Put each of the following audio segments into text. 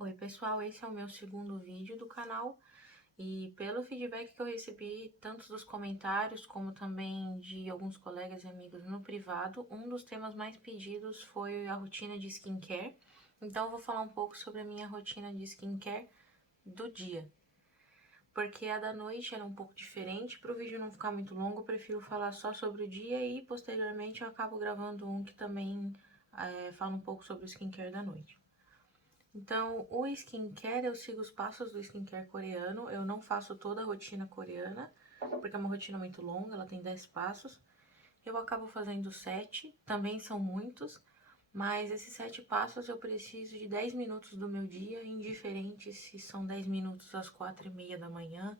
Oi pessoal, esse é o meu segundo vídeo do canal e pelo feedback que eu recebi, tanto dos comentários como também de alguns colegas e amigos no privado, um dos temas mais pedidos foi a rotina de skincare. Então eu vou falar um pouco sobre a minha rotina de skincare do dia. Porque a da noite ela é um pouco diferente, para o vídeo não ficar muito longo, eu prefiro falar só sobre o dia e posteriormente eu acabo gravando um que também fala um pouco sobre o skincare da noite. Então, o skincare, eu sigo os passos do skincare coreano. Eu não faço toda a rotina coreana, porque é uma rotina muito longa, ela tem 10 passos. Eu acabo fazendo 7, também são muitos, mas esses 7 passos eu preciso de 10 minutos do meu dia, indiferente se são 10 minutos às 4h30 da manhã,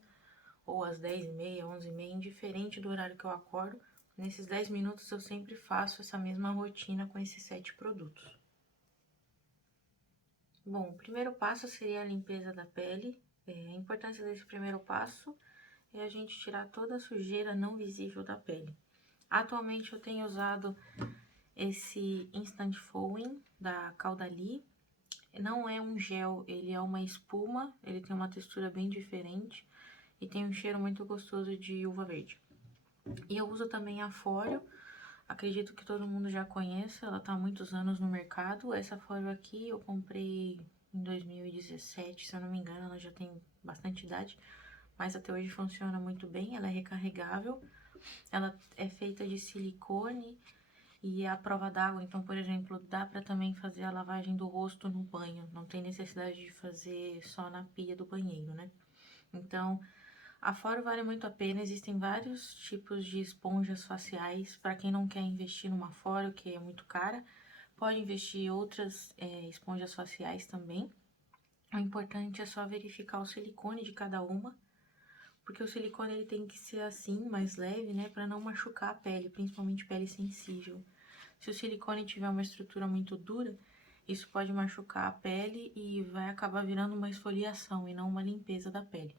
ou às 10h30, 11h30, indiferente do horário que eu acordo. Nesses 10 minutos eu sempre faço essa mesma rotina com esses 7 produtos. Bom, o primeiro passo seria a limpeza da pele. A importância desse primeiro passo é a gente tirar toda a sujeira não visível da pele. Atualmente eu tenho usado esse Instant Foaming da Caudalie. Não é um gel, ele é uma espuma, ele tem uma textura bem diferente e tem um cheiro muito gostoso de uva verde. E eu uso também a Foreo, acredito que todo mundo já conhece, ela tá há muitos anos no mercado. Essa Foreo aqui eu comprei em 2017, se eu não me engano, ela já tem bastante idade, mas até hoje funciona muito bem. Ela é recarregável, ela é feita de silicone e é à prova d'água, então, por exemplo, dá pra também fazer a lavagem do rosto no banho, não tem necessidade de fazer só na pia do banheiro, né? Então, a Foreo vale muito a pena, existem vários tipos de esponjas faciais. Para quem não quer investir numa Foreo, que é muito cara, pode investir em outras esponjas faciais também. O importante é só verificar o silicone de cada uma, porque o silicone ele tem que ser assim, mais leve, né, para não machucar a pele, principalmente pele sensível. Se o silicone tiver uma estrutura muito dura, isso pode machucar a pele e vai acabar virando uma esfoliação e não uma limpeza da pele.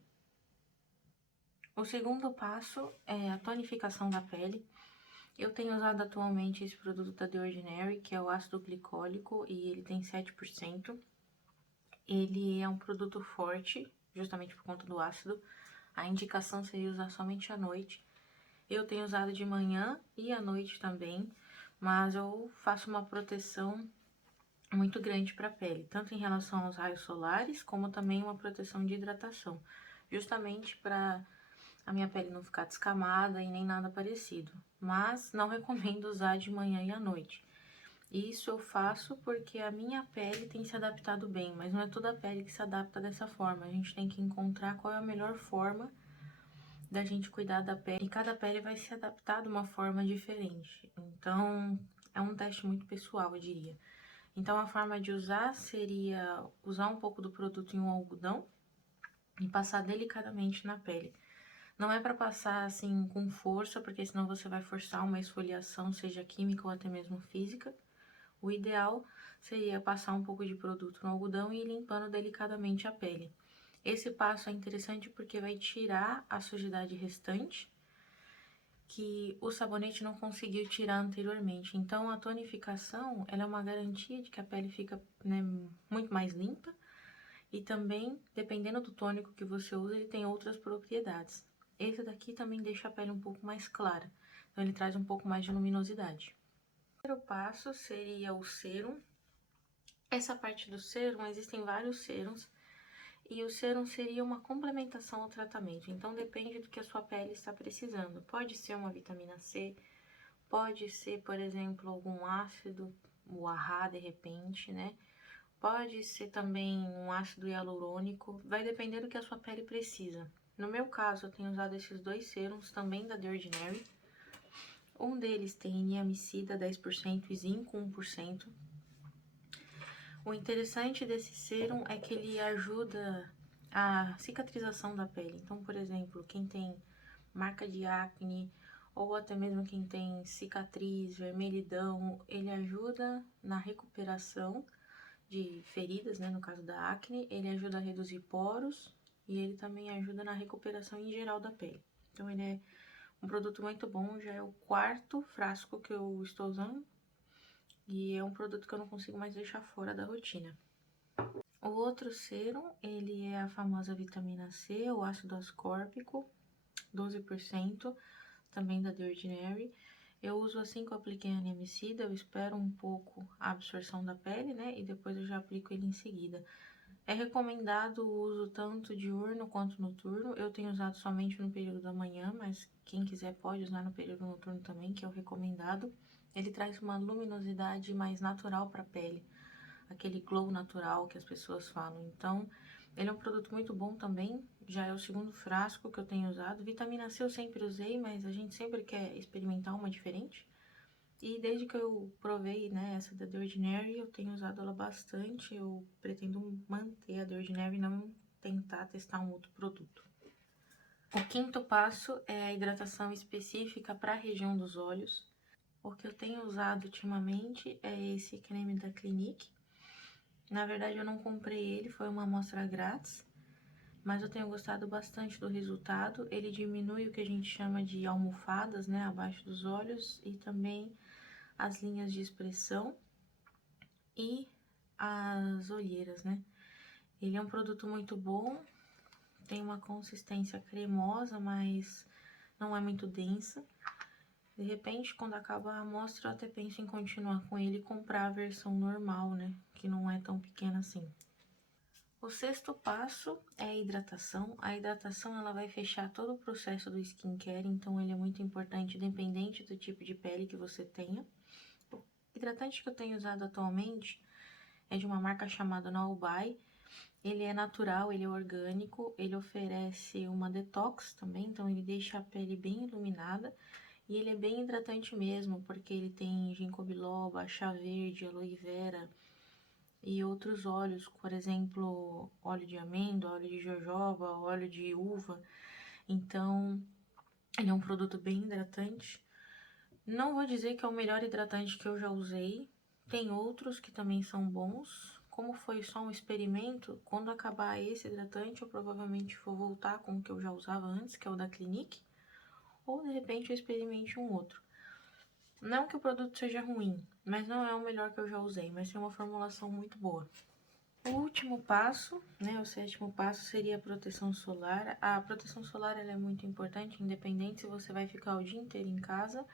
O segundo passo é a tonificação da pele. Eu tenho usado atualmente esse produto da The Ordinary, que é o ácido glicólico, e ele tem 7%. Ele é um produto forte, justamente por conta do ácido. A indicação seria usar somente à noite. Eu tenho usado de manhã e à noite também, mas eu faço uma proteção muito grande para a pele, tanto em relação aos raios solares, como também uma proteção de hidratação, justamente para a minha pele não ficar descamada e nem nada parecido. Mas não recomendo usar de manhã e à noite. Isso eu faço porque a minha pele tem se adaptado bem, mas não é toda a pele que se adapta dessa forma. A gente tem que encontrar qual é a melhor forma da gente cuidar da pele. E cada pele vai se adaptar de uma forma diferente. Então, é um teste muito pessoal, eu diria. Então, a forma de usar seria usar um pouco do produto em um algodão e passar delicadamente na pele. Não é para passar assim com força, porque senão você vai forçar uma esfoliação, seja química ou até mesmo física. O ideal seria passar um pouco de produto no algodão e ir limpando delicadamente a pele. Esse passo é interessante porque vai tirar a sujidade restante que o sabonete não conseguiu tirar anteriormente. Então, a tonificação, ela é uma garantia de que a pele fica, né, muito mais limpa. E também, dependendo do tônico que você usa, ele tem outras propriedades. Esse daqui também deixa a pele um pouco mais clara, então ele traz um pouco mais de luminosidade. O primeiro passo seria o sérum. Essa parte do sérum, existem vários sérums, e o sérum seria uma complementação ao tratamento, então depende do que a sua pele está precisando. Pode ser uma vitamina C, pode ser, por exemplo, algum ácido, o AHA de repente, né? Pode ser também um ácido hialurônico, vai depender do que a sua pele precisa. No meu caso, eu tenho usado esses dois sérums também da The Ordinary. Um deles tem niamicida 10% e zinco 1%. O interessante desse sérum é que ele ajuda a cicatrização da pele. Então, por exemplo, quem tem marca de acne ou até mesmo quem tem cicatriz, vermelhidão, ele ajuda na recuperação de feridas, né, no caso da acne. Ele ajuda a reduzir poros e ele também ajuda na recuperação em geral da pele. Então, ele é um produto muito bom, já é o quarto frasco que eu estou usando e é um produto que eu não consigo mais deixar fora da rotina. O outro serum, ele é a famosa vitamina C, o ácido ascórbico, 12%, também da The Ordinary. Eu uso assim que eu apliquei a Nemicida, eu espero um pouco a absorção da pele, né? E depois eu já aplico ele em seguida. É recomendado o uso tanto diurno quanto noturno. Eu tenho usado somente no período da manhã, mas quem quiser pode usar no período noturno também, que é o recomendado. Ele traz uma luminosidade mais natural para a pele, aquele glow natural que as pessoas falam. Então, ele é um produto muito bom também. Já é o segundo frasco que eu tenho usado. Vitamina C eu sempre usei, mas a gente sempre quer experimentar uma diferente. E desde que eu provei, né, essa da The Ordinary, eu tenho usado ela bastante. Eu pretendo manter a The Ordinary e não tentar testar um outro produto. O quinto passo é a hidratação específica para a região dos olhos. O que eu tenho usado ultimamente é esse creme da Clinique. Na verdade, eu não comprei ele, foi uma amostra grátis. Mas eu tenho gostado bastante do resultado. Ele diminui o que a gente chama de almofadas, né, abaixo dos olhos. E também as linhas de expressão e as olheiras, né? Ele é um produto muito bom, tem uma consistência cremosa, mas não é muito densa. De repente, quando acaba a amostra, eu até penso em continuar com ele e comprar a versão normal, né? Que não é tão pequena assim. O sexto passo é a hidratação. A hidratação, ela vai fechar todo o processo do skincare, então ele é muito importante, independente do tipo de pele que você tenha. O hidratante que eu tenho usado atualmente é de uma marca chamada Naubai. Ele é natural, ele é orgânico, ele oferece uma detox também, então ele deixa a pele bem iluminada. E ele é bem hidratante mesmo, porque ele tem ginkgo biloba, chá verde, aloe vera e outros óleos, por exemplo, óleo de amêndoa, óleo de jojoba, óleo de uva. Então, ele é um produto bem hidratante. Não vou dizer que é o melhor hidratante que eu já usei, tem outros que também são bons. Como foi só um experimento, quando acabar esse hidratante, eu provavelmente vou voltar com o que eu já usava antes, que é o da Clinique, ou de repente eu experimente um outro. Não que o produto seja ruim, mas não é o melhor que eu já usei, mas tem uma formulação muito boa. O último passo, né, o sétimo passo seria a proteção solar. A proteção solar ela é muito importante, independente se você vai ficar o dia inteiro em casa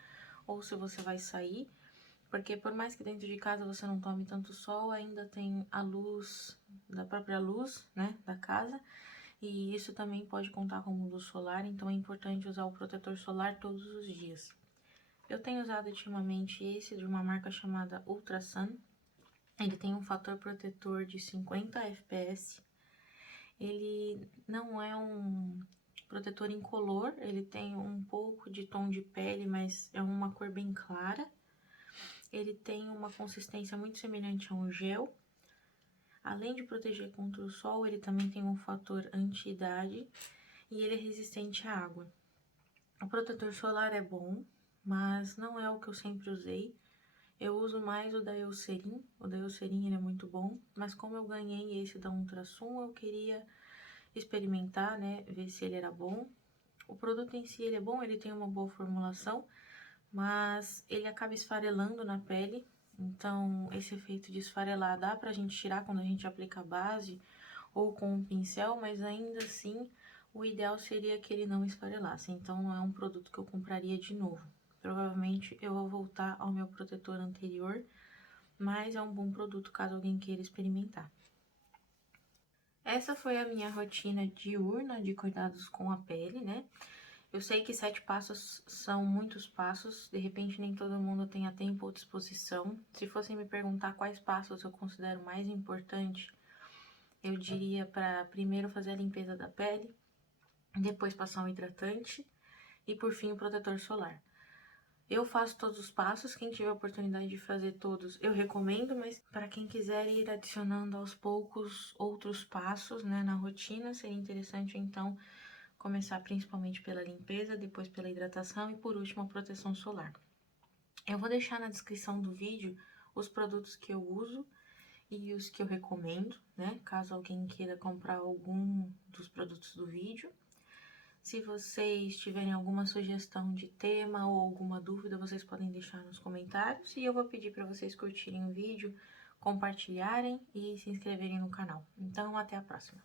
ou se você vai sair, porque por mais que dentro de casa você não tome tanto sol, ainda tem a luz, da própria luz, né, da casa, e isso também pode contar como luz solar, então é importante usar o protetor solar todos os dias. Eu tenho usado ultimamente esse de uma marca chamada Ultrasun. Ele tem um fator protetor de 50 fps. Ele não é um protetor incolor, ele tem um pouco de tom de pele, mas é uma cor bem clara. Ele tem uma consistência muito semelhante a um gel. Além de proteger contra o sol, ele também tem um fator anti-idade e ele é resistente à água. O protetor solar é bom, mas não é o que eu sempre usei. Eu uso mais o da Eucerin. O da Eucerin ele é muito bom, mas como eu ganhei esse da Ultrasun, eu queria experimentar, né, ver se ele era bom. O produto em si ele é bom, ele tem uma boa formulação, mas ele acaba esfarelando na pele. Então, esse efeito de esfarelar dá pra gente tirar quando a gente aplica a base ou com um pincel, mas ainda assim, o ideal seria que ele não esfarelasse. Então, não é um produto que eu compraria de novo. Provavelmente eu vou voltar ao meu protetor anterior, mas é um bom produto caso alguém queira experimentar. Essa foi a minha rotina diurna de cuidados com a pele, né? Eu sei que 7 passos são muitos passos, de repente nem todo mundo tenha tempo ou disposição. Se fossem me perguntar quais passos eu considero mais importante, eu diria para primeiro fazer a limpeza da pele, depois passar um hidratante e por fim o protetor solar. Eu faço todos os passos, quem tiver a oportunidade de fazer todos, eu recomendo, mas para quem quiser ir adicionando aos poucos outros passos, né, na rotina, seria interessante então começar principalmente pela limpeza, depois pela hidratação e por último a proteção solar. Eu vou deixar na descrição do vídeo os produtos que eu uso e os que eu recomendo, né? Caso alguém queira comprar algum dos produtos do vídeo. Se vocês tiverem alguma sugestão de tema ou alguma dúvida, vocês podem deixar nos comentários. E eu vou pedir para vocês curtirem o vídeo, compartilharem e se inscreverem no canal. Então, até a próxima!